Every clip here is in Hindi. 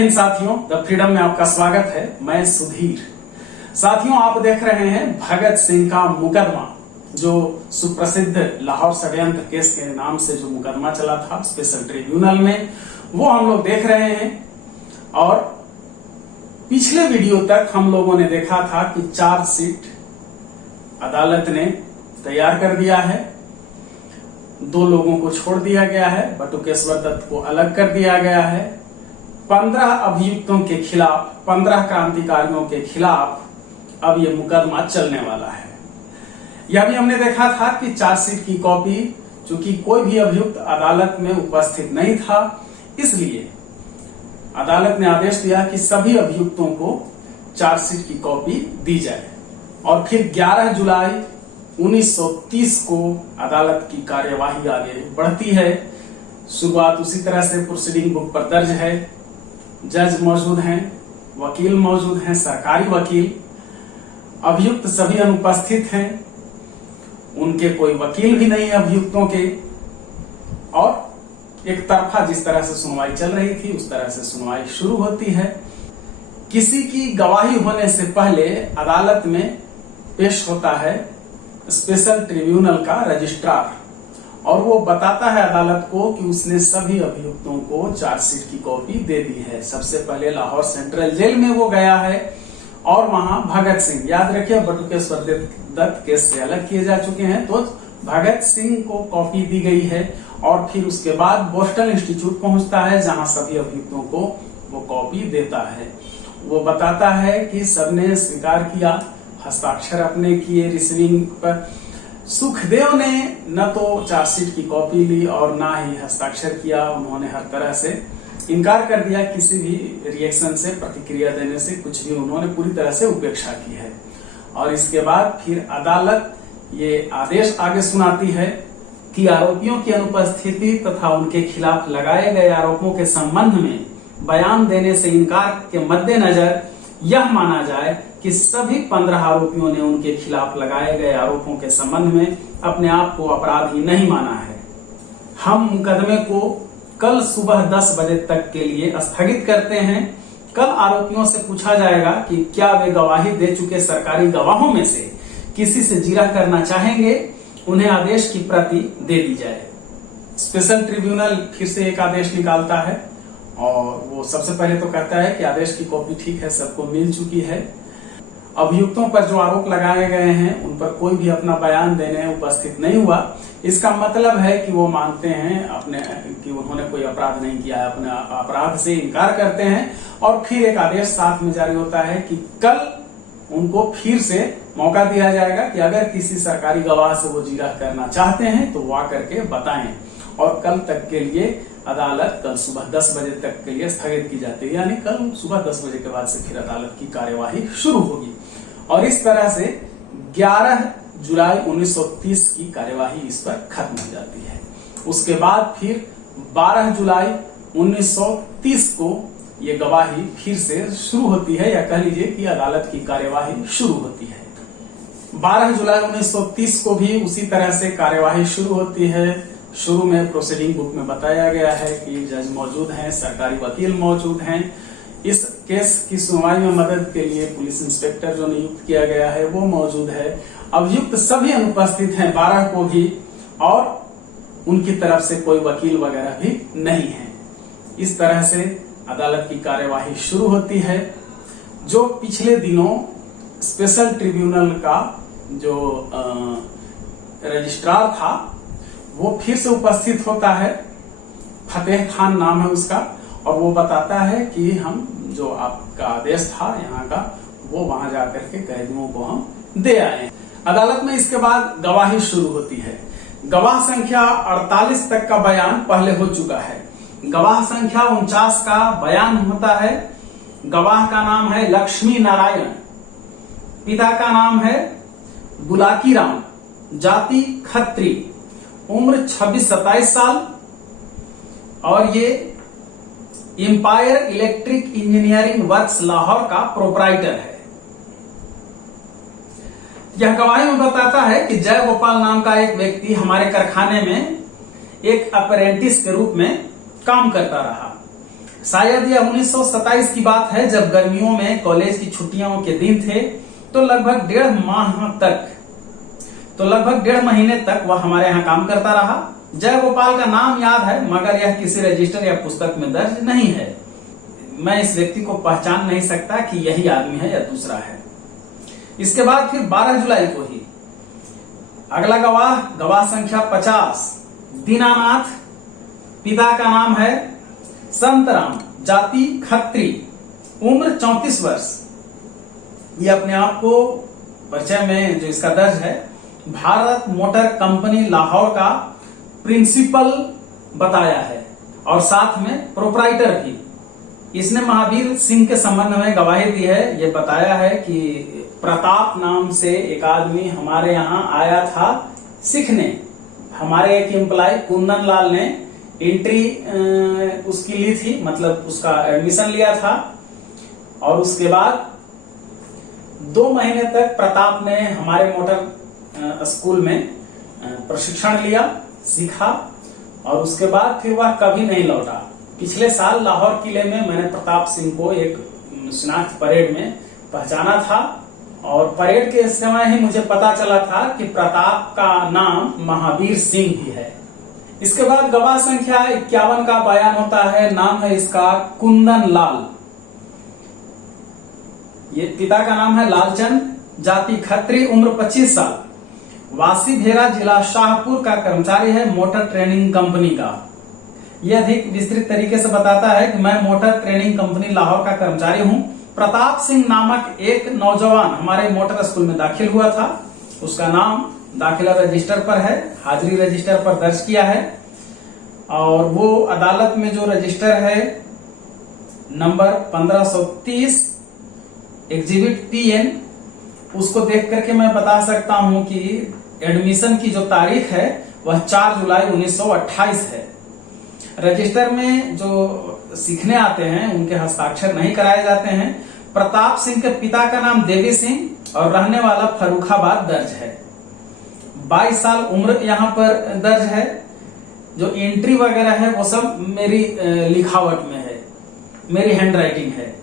हिंद साथियों, द फ्रीडम में आपका स्वागत है। मैं सुधीर। साथियों, आप देख रहे हैं भगत सिंह का मुकदमा, जो सुप्रसिद्ध लाहौर षड्यंत्र केस के नाम से जो मुकदमा चला था स्पेशल ट्रिब्यूनल में, वो हम लोग देख रहे हैं। और पिछले वीडियो तक हम लोगों ने देखा था कि चार्जशीट अदालत ने तैयार कर दिया है, 2 लोगों को छोड़ दिया गया है, बटुकेश्वर दत्त को अलग कर दिया गया है, 15 अभियुक्तों के खिलाफ, 15 क्रांतिकारियों के खिलाफ अब यह मुकदमा चलने वाला है। यह भी हमने देखा था कि चार्जशीट की कॉपी, चूंकि कोई भी अभियुक्त अदालत में उपस्थित नहीं था, इसलिए अदालत ने आदेश दिया कि सभी अभियुक्तों को चार्जशीट की कॉपी दी जाए। और फिर 11 जुलाई 1930 को अदालत की कार्यवाही आगे बढ़ती है। शुरुआत उसी तरह से प्रोसीडिंग बुक पर दर्ज है, जज मौजूद हैं, वकील मौजूद हैं, सरकारी वकील, अभियुक्त सभी अनुपस्थित हैं, उनके कोई वकील भी नहीं है अभियुक्तों के। और एक तरफा जिस तरह से सुनवाई चल रही थी उस तरह से सुनवाई शुरू होती है। किसी की गवाही होने से पहले अदालत में पेश होता है स्पेशल ट्रिब्यूनल का रजिस्ट्रार, और वो बताता है अदालत को कि उसने सभी अभियुक्तों को चार्जशीट की कॉपी दे दी है। सबसे पहले लाहौर सेंट्रल जेल में वो गया है और वहां भगत सिंह, याद रखिए बटुकेश्वर दत्त केस से अलग किए जा चुके हैं, तो भगत सिंह को कॉपी दी गई है। और फिर उसके बाद बोस्टन इंस्टीट्यूट पहुंचता है, जहां सभी अभियुक्तों को वो कॉपी देता है। वो बताता है कि सबने स्वीकार किया, हस्ताक्षर अपने किए रिसीविंग पर। सुखदेव ने न तो चार्जशीट की कॉपी ली और ना ही हस्ताक्षर किया, उन्होंने हर तरह से इनकार कर दिया, किसी भी रिएक्शन से, प्रतिक्रिया देने से, कुछ भी उन्होंने पूरी तरह से उपेक्षा की है। और इसके बाद फिर अदालत ये आदेश आगे सुनाती है कि आरोपियों की अनुपस्थिति तथा उनके खिलाफ लगाए गए आरोपों के संबंध में बयान देने से इनकार के मद्देनजर यह माना जाए कि सभी 15 आरोपियों ने उनके खिलाफ लगाए गए आरोपों के संबंध में अपने आप को अपराधी नहीं माना है। हम मुकदमे को कल सुबह 10 बजे तक के लिए स्थगित करते हैं। कल आरोपियों से पूछा जाएगा कि क्या वे गवाही दे चुके सरकारी गवाहों में से किसी से जिरह करना चाहेंगे, उन्हें आदेश की प्रति दे दी जाए। स्पेशल ट्रिब्यूनल फिर से एक आदेश निकालता है और वो सबसे पहले तो कहता है कि आदेश की कॉपी ठीक है, सबको मिल चुकी है। अभियुक्तों पर जो आरोप लगाए गए हैं उन पर कोई भी अपना बयान देने उपस्थित नहीं हुआ। इसका मतलब है कि वो मानते हैं अपने कि उन्होंने कोई अपराध नहीं किया है, अपने अपराध से इनकार करते हैं। और फिर एक आदेश साथ में जारी होता है कि कल उनको फिर से मौका दिया जाएगा कि अगर किसी सरकारी गवाह से वो जिरह करना चाहते हैं तो वो आकर के बताएं। और कल तक के लिए अदालत कल सुबह 10 बजे तक के लिए स्थगित की जाती है, यानी कल सुबह 10 बजे के बाद से फिर अदालत की कार्यवाही शुरू होगी। और इस तरह से 11 जुलाई 1930 की कार्यवाही इस पर खत्म हो जाती है। उसके बाद फिर 12 जुलाई 1930 को ये गवाही फिर से शुरू होती है, या कह लीजिए कि अदालत की कार्यवाही शुरू होती है। 12 जुलाई 1930 को भी उसी तरह से कार्यवाही शुरू होती है। शुरू में प्रोसीडिंग बुक में बताया गया है कि जज मौजूद हैं, सरकारी वकील मौजूद हैं। इस केस की सुनवाई में मदद के लिए पुलिस इंस्पेक्टर जो नियुक्त किया गया है वो मौजूद है। अभियुक्त सभी अनुपस्थित हैं, 12 को भी, और उनकी तरफ से कोई वकील वगैरह भी नहीं है। इस तरह से अदालत की कार्यवाही शुरू होती है। जो पिछले दिनों स्पेशल ट्रिब्यूनल का जो रजिस्ट्रार था वो फिर से उपस्थित होता है, फतेह खान नाम है उसका, और वो बताता है कि हम जो आपका आदेश था यहाँ का वो वहां जाकर के कैदियों को हम दे आए। अदालत में इसके बाद गवाही शुरू होती है। गवाह संख्या 48 तक का बयान पहले हो चुका है। गवाह संख्या 49 का बयान होता है। गवाह का नाम है लक्ष्मी नारायण, पिता का नाम है बुलाकी राम, जाति खत्री, उम्र 26-27 साल, और ये empire electric engineering works Lahore का प्रोप्राइटर है। यह गवाही में बताता है कि जय गोपाल नाम का एक व्यक्ति हमारे कारखाने में एक अप्रेंटिस के रूप में काम करता रहा। शायद यह 1927 की बात है, जब गर्मियों में कॉलेज की छुट्टियों के दिन थे। तो लगभग 1.5 महीने तक वह हमारे यहाँ काम करता रहा। जयगोपाल का नाम याद है, मगर यह किसी रजिस्टर या पुस्तक में दर्ज नहीं है। मैं इस व्यक्ति को पहचान नहीं सकता कि यही आदमी है या दूसरा है। इसके बाद फिर 12 जुलाई को ही अगला गवाह संख्या 50, दीनानाथ, पिता का नाम है संतराम, जाति खत्री, उम्र 34 वर्ष। ये अपने आप को परिचय में जो इसका दर्ज है, भारत मोटर कंपनी लाहौर का प्रिंसिपल बताया है और साथ में प्रोप्राइटर भी। इसने महावीर सिंह के संबंध में गवाही दी है। ये बताया है कि प्रताप नाम से एक आदमी हमारे यहाँ आया था सीखने। हमारे एक एम्प्लॉय कुंदन लाल ने एंट्री उसकी ली थी, मतलब उसका एडमिशन लिया था। और उसके बाद 2 महीने तक प्रताप ने हमारे मोटर स्कूल में प्रशिक्षण लिया, सीखा और उसके बाद फिर वह कभी नहीं लौटा। पिछले साल लाहौर किले में मैंने प्रताप सिंह को एक शिनाख्त परेड में पहचाना था और परेड के समय ही मुझे पता चला था कि प्रताप का नाम महावीर सिंह ही है। इसके बाद गवाह संख्या 51 का बयान होता है। नाम है इसका कुंदन लाल। ये पिता का नाम है लालचंद, जाति खत्री, उम्र 25 साल, वासी भेरा, जिला शाहपुर का कर्मचारी है मोटर ट्रेनिंग कंपनी का। यह अधिक विस्तृत तरीके से बताता है कि मैं मोटर ट्रेनिंग कंपनी लाहौर का कर्मचारी हूं। प्रताप सिंह नामक एक नौजवान हमारे मोटर स्कूल में दाखिल हुआ था। उसका नाम दाखिला रजिस्टर पर है, हाजिरी रजिस्टर पर दर्ज किया है और वो अदालत में जो रजिस्टर है नंबर 1530 एग्जिबिट PN, उसको देख करके मैं बता सकता हूं कि एडमिशन की जो तारीख है वह 4 जुलाई 1928 है। रजिस्टर में जो सीखने आते हैं उनके हस्ताक्षर नहीं कराए जाते हैं। प्रताप सिंह के पिता का नाम देवी सिंह और रहने वाला फर्रुखाबाद दर्ज है। 22 साल उम्र यहाँ पर दर्ज है। जो एंट्री वगैरह है वो सब मेरी लिखावट में है, मेरी हैंड राइटिंग है।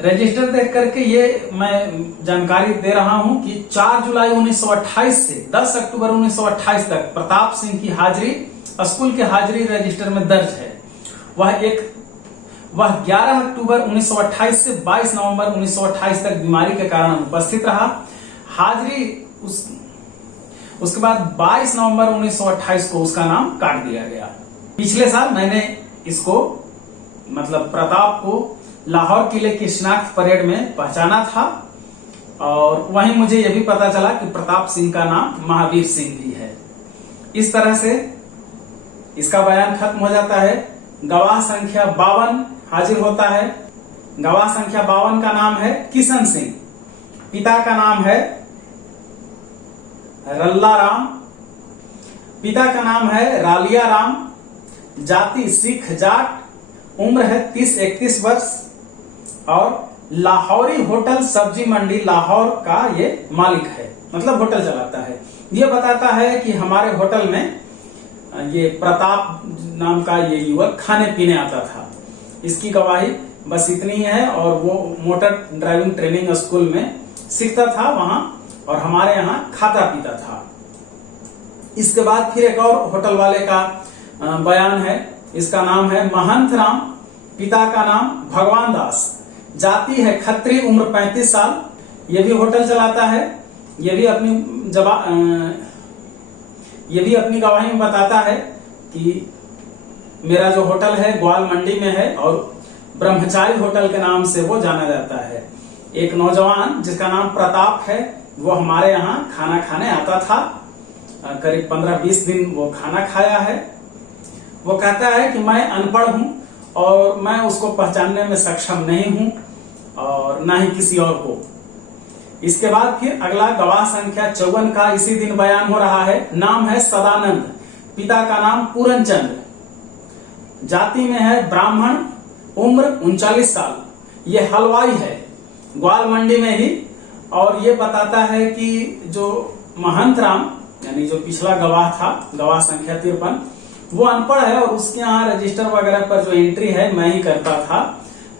रजिस्टर देख करके ये मैं जानकारी दे रहा हूं कि 4 जुलाई 1928 से 10 अक्टूबर 1928 तक प्रताप सिंह की हाजिरी स्कूल के हाजिरी रजिस्टर में दर्ज है। वह 11 अक्टूबर 1928 से 22 नवंबर 1928 तक बीमारी के कारण उपस्थित रहा। हाजिरी उसके बाद 22 नवंबर 1928 को उसका नाम काट दिया गया। पिछले साल मैंने इसको मतलब प्रताप को लाहौर किले की शिनाख्त परेड में पहचाना था और वहीं मुझे यह भी पता चला कि प्रताप सिंह का नाम महावीर सिंह भी है। इस तरह से इसका बयान खत्म हो जाता है। गवाह संख्या 52 हाजिर होता है। गवाह संख्या 52 का नाम है किशन सिंह, पिता का नाम है रल्ला राम, पिता का नाम है रालिया राम, जाति सिख जाट, उम्र है 30-31 वर्ष और लाहौरी होटल सब्जी मंडी लाहौर का ये मालिक है, मतलब होटल चलाता है। ये बताता है कि हमारे होटल में ये प्रताप नाम का ये युवक खाने पीने आता था। इसकी गवाही बस इतनी है और वो मोटर ड्राइविंग ट्रेनिंग स्कूल में सीखता था वहां और हमारे यहाँ खाता पीता था। इसके बाद फिर एक और होटल वाले का बयान है। इसका नाम है महंत राम, पिता का नाम भगवान दास, जाति है खत्री, उम्र 35 साल। ये भी होटल चलाता है। ये भी अपनी गवाही में बताता है कि मेरा जो होटल है ग्वाल मंडी में है और ब्रह्मचारी होटल के नाम से वो जाना जाता है। एक नौजवान जिसका नाम प्रताप है वो हमारे यहाँ खाना खाने आता था। करीब 15-20 दिन वो खाना खाया है। वो कहता है कि मैं अनपढ़ हूं और मैं उसको पहचानने में सक्षम नहीं हूं और ना ही किसी और को। इसके बाद फिर अगला गवाह संख्या 54 का इसी दिन बयान हो रहा है। नाम है सदानंद, पिता का नाम पूरनचंद, जाति में है ब्राह्मण, उम्र 39 साल। ये हलवाई है ग्वाल मंडी में ही। और ये बताता है कि जो महंत राम यानी जो पिछला गवाह था, गवाह संख्या 53, वो अनपढ़ है और उसके यहाँ रजिस्टर वगैरह पर जो एंट्री है मैं ही करता था,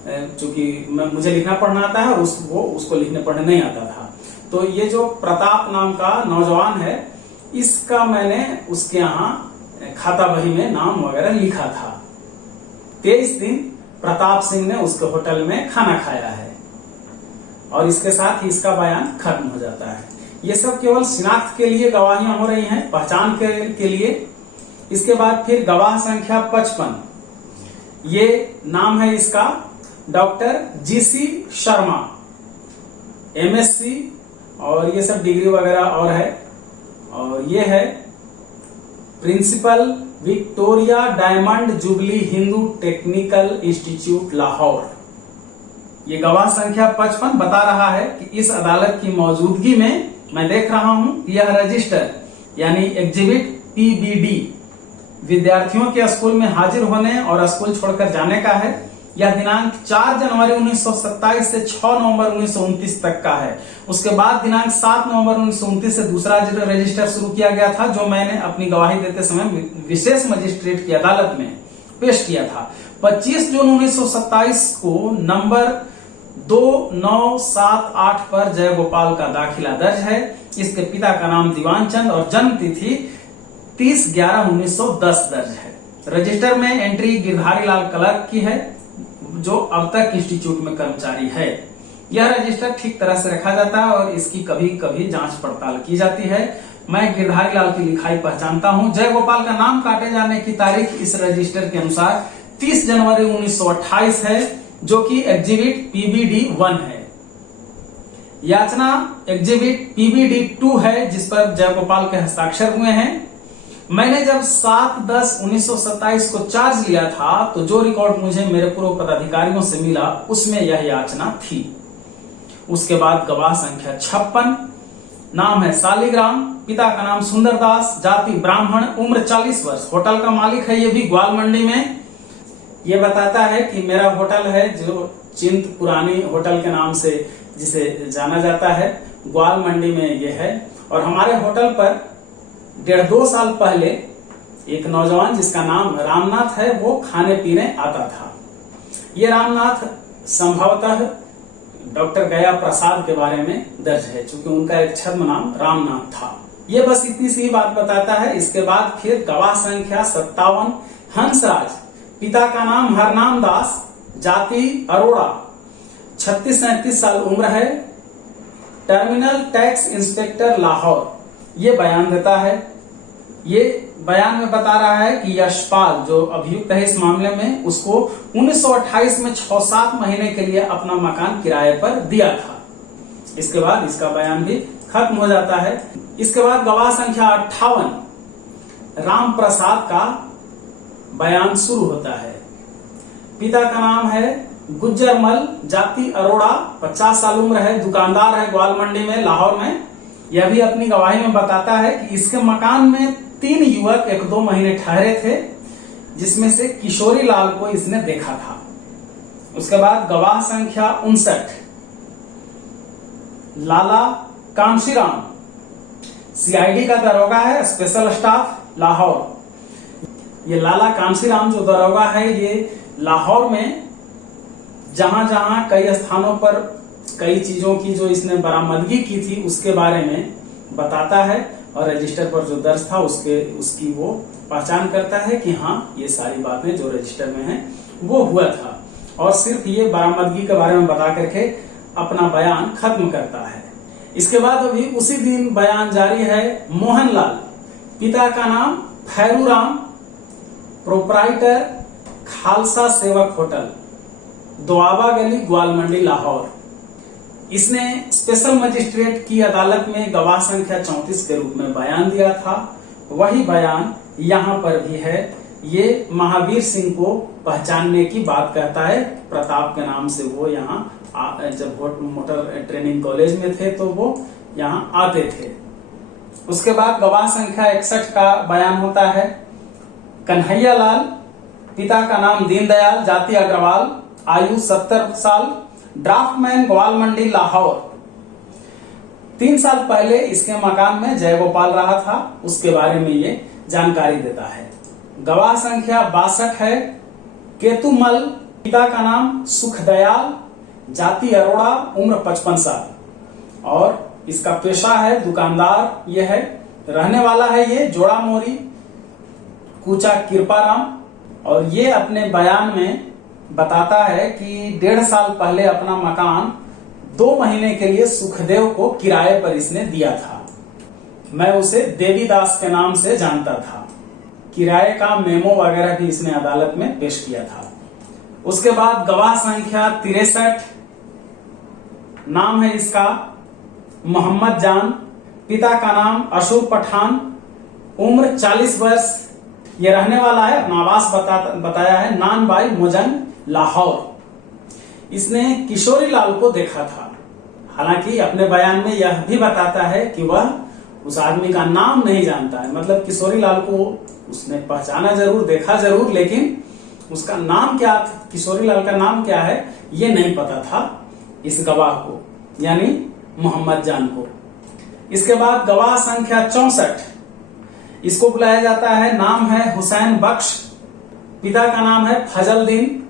क्योंकि मुझे लिखना पढ़ना आता है और वो उसको लिखने पढ़ने नहीं आता था। तो ये जो प्रताप नाम का नौजवान है, इसका मैंने उसके यहाँ खाता बही में नाम वगैरह लिखा था। 23 दिन प्रताप सिंह ने उसके होटल में खाना खाया है और इसके साथ ही इसका बयान खत्म हो जाता है। ये सब केवल शिनाख्त के लिए गवाहियां हो रही हैं, पहचान के लिए। इसके बाद फिर गवाह संख्या 55, ये नाम है इसका डॉक्टर जीसी शर्मा, एमएससी और ये सब डिग्री वगैरह और है। और ये है principal Victoria Diamond Jubilee Hindu Technical Institute Lahore. ये गवाह संख्या 55 बता रहा है कि इस अदालत की मौजूदगी में मैं देख रहा हूं यह रजिस्टर यानी एग्जिबिट पीबीडी विद्यार्थियों के स्कूल में हाजिर होने और स्कूल छोड़कर जाने का है। यह दिनांक 4 जनवरी 1927 से 6 नवंबर 1929 तक का है। उसके बाद दिनांक 7 नवंबर 1929 से दूसरा रजिस्टर शुरू किया गया था, जो मैंने अपनी गवाही देते समय विशेष मजिस्ट्रेट की अदालत में पेश किया था। 25 जून 1927 को नंबर 2978 पर जय गोपाल का दाखिला दर्ज है। इसके पिता का नाम दीवान चंद और जन्म तिथि 30/11/1910 दर्ज है। रजिस्टर में एंट्री गिरधारी लाल क्लर्क की है, जो अब तक इंस्टीट्यूट में कर्मचारी है। यह रजिस्टर ठीक तरह से रखा जाता है और इसकी कभी कभी जांच पड़ताल की जाती है। मैं गिरधारी लाल की लिखाई पहचानता हूं। जय गोपाल का नाम काटे जाने की तारीख इस रजिस्टर के अनुसार 30 जनवरी 1928 है, जो कि एग्जिबिट पीबीडी 1 है। याचना एग्जिबिट पीबीडी 2 है, जिस पर जय गोपाल के हस्ताक्षर हुए हैं। मैंने जब 7/10/1927 को चार्ज लिया था, तो जो रिकॉर्ड मुझे मेरे पूर्व पदाधिकारियों से मिला उसमें यह याचना थी। उसके बाद गवाह संख्या 56, नाम है सालिग्राम, पिता का नाम सुंदरदास, जाति ब्राह्मण, उम्र 40 वर्ष, होटल का मालिक है ये भी ग्वाल मंडी में। ये बताता है कि मेरा होटल है जो चिंत पुरानी होटल के नाम से जिसे जाना जाता है, ग्वाल मंडी में ये है। और हमारे होटल पर 1.5-2 साल पहले एक नौजवान जिसका नाम रामनाथ है, वो खाने पीने आता था। ये रामनाथ संभवतः डॉक्टर गया प्रसाद के बारे में दर्ज है, चूंकि उनका एक छद्म नाम रामनाथ था। ये बस इतनी सी बात बताता है। इसके बाद फिर गवाह संख्या 57, हंसराज, पिता का नाम हरनाम दास, जाति अरोड़ा, 36-37 साल उम्र है, टर्मिनल टैक्स इंस्पेक्टर लाहौर। ये बयान देता है। ये बयान में बता रहा है कि यशपाल जो अभियुक्त है इस मामले में, उसको 1928 में 6-7 महीने के लिए अपना मकान किराए पर दिया था। इसके बाद इसका बयान भी खत्म हो जाता है। इसके बाद गवाह संख्या 58, राम प्रसाद का बयान शुरू होता है। पिता का नाम है गुज्जरमल, जाति अरोड़ा, 50 साल उम्र है, दुकानदार है ग्वाल मंडी में, लाहौर में। यह भी अपनी गवाही में बताता है कि इसके मकान में 3 युवक 1-2 महीने ठहरे थे, जिसमें से किशोरी लाल को इसने देखा था। उसके बाद गवाह संख्या 59, लाला कांशीराम, सीआईडी का दरोगा है, स्पेशल स्टाफ लाहौर। ये लाला कांशीराम जो दरोगा है, ये लाहौर में जहां जहां कई स्थानों पर कई चीजों की जो इसने बरामदगी की थी उसके बारे में बताता है और रजिस्टर पर जो दर्ज था उसकी वो पहचान करता है कि हाँ, ये सारी बातें जो रजिस्टर में हैं वो हुआ था, और सिर्फ ये बरामदगी के बारे में बता करके अपना बयान खत्म करता है। इसके बाद अभी उसी दिन बयान जारी है। मोहनलाल, पिता का नाम खैरूराम, प्रोपराइटर खालसा सेवक होटल, दोआबा गली, ग्वाल मंडी, लाहौर। इसने स्पेशल मजिस्ट्रेट की अदालत में गवाह संख्या 34 के रूप में बयान दिया था। वही बयान यहाँ पर भी है। ये महावीर सिंह को पहचानने की बात कहता है। प्रताप के नाम से वो यहाँ जब मोटर ट्रेनिंग कॉलेज में थे तो वो यहाँ आते थे। उसके बाद गवाह संख्या 61 का बयान होता है। कन्हैया लाल, पिता का नाम दीनदयाल, जाति अग्रवाल, आयु 70 साल, ड्राफ्टमैन, ग्वाल मंडी, लाहौर। 3 साल पहले इसके मकान में जय गोपाल रहा था, उसके बारे में ये जानकारी देता है। गवाह संख्या 62 है केतुमल, पिता का नाम सुखदयाल, जाति अरोड़ा, उम्र 55 साल और इसका पेशा है दुकानदार। यह है, रहने वाला है ये जोड़ा मोरी, कूचा कृपाराम। और ये अपने बयान में बताता है कि 1.5 साल पहले अपना मकान 2 महीने के लिए सुखदेव को किराए पर इसने दिया था। मैं उसे देवीदास के नाम से जानता था। किराए का मेमो वगैरह भी इसने अदालत में पेश किया था। उसके बाद गवाह संख्या 63, नाम है इसका मोहम्मद जान, पिता का नाम अशूर पठान, उम्र 40 वर्ष। ये रहने वाला है, अपना आवास बताया है नानबाई मोजंग, लाहौर। इसने किशोरी लाल को देखा था। हालांकि अपने बयान में यह भी बताता है कि वह उस आदमी का नाम नहीं जानता है। मतलब किशोरी लाल को उसने पहचाना जरूर, देखा जरूर, लेकिन उसका नाम क्या, किशोरी लाल का नाम क्या है, ये नहीं पता था इस गवाह को, यानी मोहम्मद जान को। इसके बाद गवाह संख्या 64, इसको बुलाया जाता है, नाम है हुसैन बख्श, पिता का नाम है फजलदीन,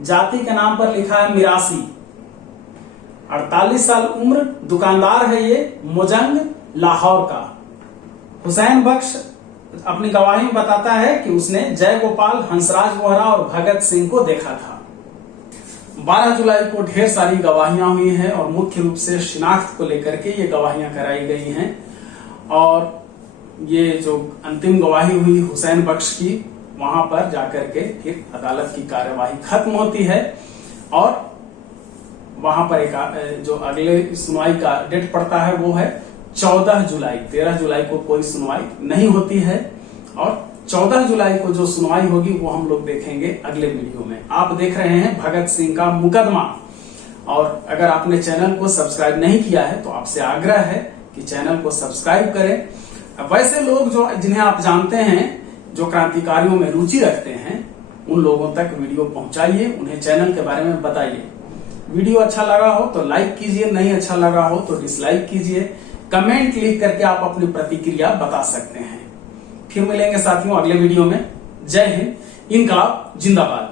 जाति के नाम पर लिखा है मिरासी, 48 साल उम्र, दुकानदार है ये, मोजंग, लाहौर का। हुसैन बख्श अपनी गवाही में बताता है कि उसने जय गोपाल, हंसराज वोहरा और भगत सिंह को देखा था। 12 जुलाई को ढेर सारी गवाहियां हुई हैं और मुख्य रूप से शिनाख्त को लेकर के ये गवाहियां कराई गई हैं। और ये जो अंतिम गवाही हुई हुसैन बख्श की, वहां पर जाकर के फिर अदालत की कार्यवाही खत्म होती है और वहां पर एक जो अगले सुनवाई का डेट पड़ता है वो है 14 जुलाई। 13 जुलाई को कोई सुनवाई नहीं होती है और 14 जुलाई को जो सुनवाई होगी वो हम लोग देखेंगे अगले वीडियो में। आप देख रहे हैं भगत सिंह का मुकदमा। और अगर आपने चैनल को सब्सक्राइब नहीं किया है तो आपसे आग्रह है कि चैनल को सब्सक्राइब करें। वैसे लोग जो जिन्हें आप जानते हैं, जो क्रांतिकारियों में रुचि रखते हैं, उन लोगों तक वीडियो पहुंचाइए, उन्हें चैनल के बारे में बताइए। वीडियो अच्छा लगा हो तो लाइक कीजिए, नहीं अच्छा लगा हो तो डिसलाइक कीजिए। कमेंट लिख करके आप अपनी प्रतिक्रिया बता सकते हैं। फिर मिलेंगे साथियों अगले वीडियो में। जय हिंद, इनकलाब जिंदाबाद।